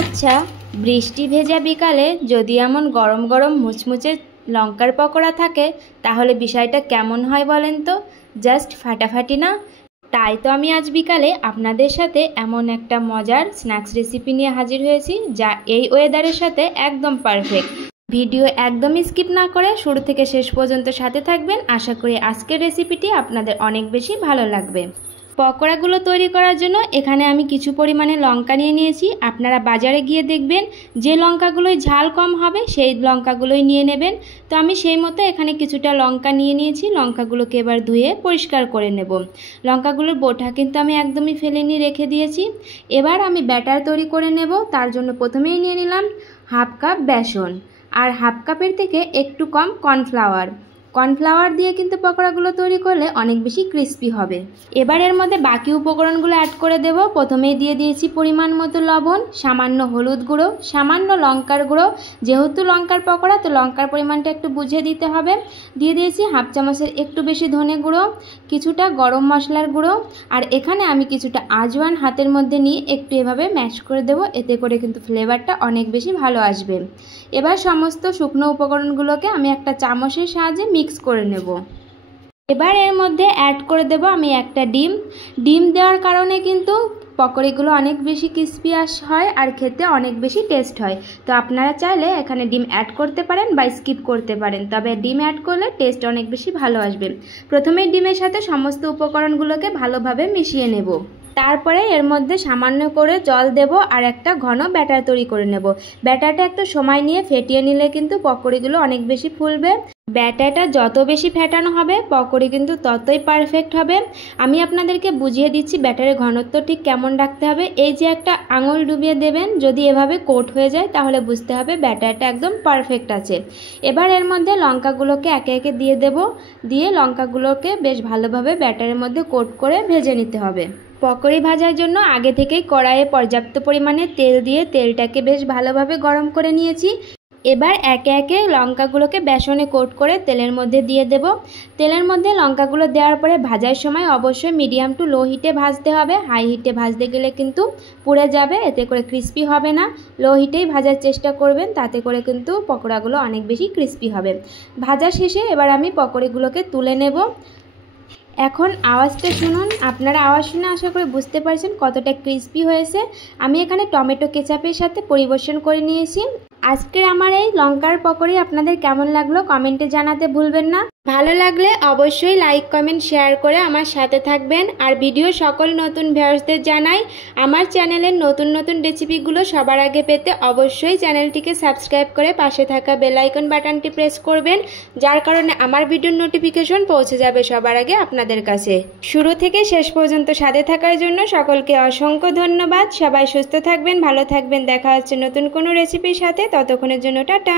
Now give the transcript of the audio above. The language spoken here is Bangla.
আচ্ছা, বৃষ্টি ভেজা বিকালে যদি এমন গরম গরম মুচমুচে লঙ্কার পকোড়া থাকে তাহলে বিষয়টা কেমন হয় বলেন তো? জাস্ট ফাটাফাটি না? তাই তো আমি আজ বিকালে আপনাদের সাথে এমন একটা মজার স্ন্যাক্স রেসিপি নিয়ে হাজির হয়েছি যা এই ওয়েদারের সাথে একদম পারফেক্ট। ভিডিও একদমই স্কিপ না করে শুরু থেকে শেষ পর্যন্ত সাথে থাকবেন। আশা করি আজকের রেসিপিটি আপনাদের অনেক বেশি ভালো লাগবে। পকোড়াগুলো তৈরি করার জন্য এখানে আমি কিছু পরিমাণে লঙ্কা নিয়ে নিয়েছি। আপনারা বাজারে গিয়ে দেখবেন যে লঙ্কাগুলোই ঝাল কম হবে সেই লঙ্কাগুলোই নিয়ে নেবেন। তো আমি সেই মতো এখানে কিছুটা লঙ্কা নিয়ে নিয়েছি। লঙ্কাগুলোকে এবার ধুয়ে পরিষ্কার করে নেব। লঙ্কাগুলোর বোটা কিন্তু আমি একদমই ফেলেনি, রেখে দিয়েছি। এবার আমি ব্যাটার তৈরি করে নেব। তার জন্য প্রথমেই নিয়ে নিলাম হাফ কাপ বেসন আর হাফ কাপের থেকে একটু কম কর্নফ্লাওয়ার দিয়ে কিন্তু পকোড়াগুলো তৈরি করলে অনেক বেশি ক্রিস্পি হবে। এবার এর মধ্যে বাকি উপকরণগুলো অ্যাড করে দেব। প্রথমেই দিয়ে দিয়েছি পরিমাণ মতো লবণ, সামান্য হলুদ গুঁড়ো, সামান্য লঙ্কার গুঁড়ো। যেহেতু লঙ্কার পকোড়া তো লঙ্কার পরিমাণটা একটু বুঝে দিতে হবে। দিয়ে দিয়েছি হাফ চামচের একটু বেশি ধনে গুঁড়ো, কিছুটা গরম মশলার গুঁড়ো, আর এখানে আমি কিছুটা আজওয়ান হাতের মধ্যে নিয়ে একটু এভাবে ম্যাশ করে দেব। এতে করে কিন্তু ফ্লেভারটা অনেক বেশি ভালো আসবে। এবার সমস্ত শুকনো উপকরণগুলোকে আমি একটা চামচের সাহায্যে মিক্স করে নেব। এবার এর মধ্যে অ্যাড করে দেব আমি একটা ডিম দেওয়ার কারণে কিন্তু পকোড়িগুলো অনেক বেশি ক্রিস্পি হয় আর খেতে অনেক বেশি টেস্ট হয়। তো আপনারা চাইলে এখানে ডিম অ্যাড করতে পারেন বা স্কিপ করতে পারেন, তবে ডিম অ্যাড করলে টেস্ট অনেক বেশি ভালো আসবে। প্রথমে ডিমের সাথে সমস্ত উপকরণগুলোকে ভালোভাবে মিশিয়ে নেব। তারপরে এর মধ্যে সামান্য করে জল দেব আর একটা ঘন ব্যাটার তৈরি করে নেব। ব্যাটারটা একটু সময় নিয়ে ফেটিয়ে নিলে কিন্তু পকোড়িগুলো অনেক বেশি ফুলবে। ব্যাটারটা যত বেশি ফেটানো হবে পকোড়ি কিন্তু ততই পারফেক্ট হবে। আমি আপনাদেরকে বুঝিয়ে দিচ্ছি ব্যাটারের ঘনত্ব ঠিক কেমন রাখতে হবে। এই যে একটা আঙুল ডুবিয়ে দেবেন, যদি এভাবে কোট হয়ে যায় তাহলে বুঝতে হবে ব্যাটারটা একদম পারফেক্ট আছে। এবার এর মধ্যে লঙ্কাগুলোকে একে একে দিয়ে দেব। দিয়ে লঙ্কাগুলোকে বেশ ভালোভাবে ব্যাটারের মধ্যে কোট করে ভেজে নিতে হবে। পকোড়ি ভাজার জন্য আগে থেকেই কড়াইয়ে পর্যাপ্ত পরিমাণে তেল দিয়ে তেলটাকে বেশ ভালোভাবে গরম করে নিয়েছি। এবার একে একে লঙ্কাগুলোকে বেসনে কোট করে তেলের মধ্যে দিয়ে দেব। তেলের মধ্যে লঙ্কাগুলো দেওয়ার পরে ভাজার সময় অবশ্যই মিডিয়াম টু লো হিটে ভাজতে হবে। হাই হিটে ভাজতে গেলে কিন্তু পুড়ে যাবে, এতে করে ক্রিস্পি হবে না। লো হিটেই ভাজার চেষ্টা করবেন, তাতে করে কিন্তু পকোড়াগুলো অনেক বেশি ক্রিস্পি হবে। ভাজা শেষে এবার আমি পকোড়িগুলোকে তুলে নেব। এখন আওয়াজটা শুনুন। আপনারা আওয়াজ শুনে আশা করি বুঝতে পারছেন কতটা ক্রিস্পি হয়েছে। আমি এখানে টমেটো কেচাপের সাথে পরিবেশন করে নিয়েছি। আজকের আমার এই লঙ্কার পকোড়ি আপনাদের কেমন লাগলো কমেন্টে জানাতে ভুলবেন না। ভালো লাগলে অবশ্যই লাইক কমেন্ট শেয়ার করে আমার সাথে থাকবেন। আর ভিডিও সকল নতুন ভিউয়ার্সদের জানাই আমার চ্যানেলের নতুন নতুন রেসিপিগুলো সবার আগে পেতে অবশ্যই চ্যানেলটিকে সাবস্ক্রাইব করে পাশে থাকা বেল আইকন বাটনটি প্রেস করবেন, যার কারণে আমার ভিডিওর নোটিফিকেশন পৌঁছে যাবে সবার আগে আপনাদের কাছে। শুরু থেকে শেষ পর্যন্ত সাথে থাকার জন্য সকলকে অসংখ্য ধন্যবাদ। সবাই সুস্থ থাকবেন, ভালো থাকবেন। দেখা হচ্ছে নতুন কোনো রেসিপির সাথে। ততক্ষণের জন্য টাটা।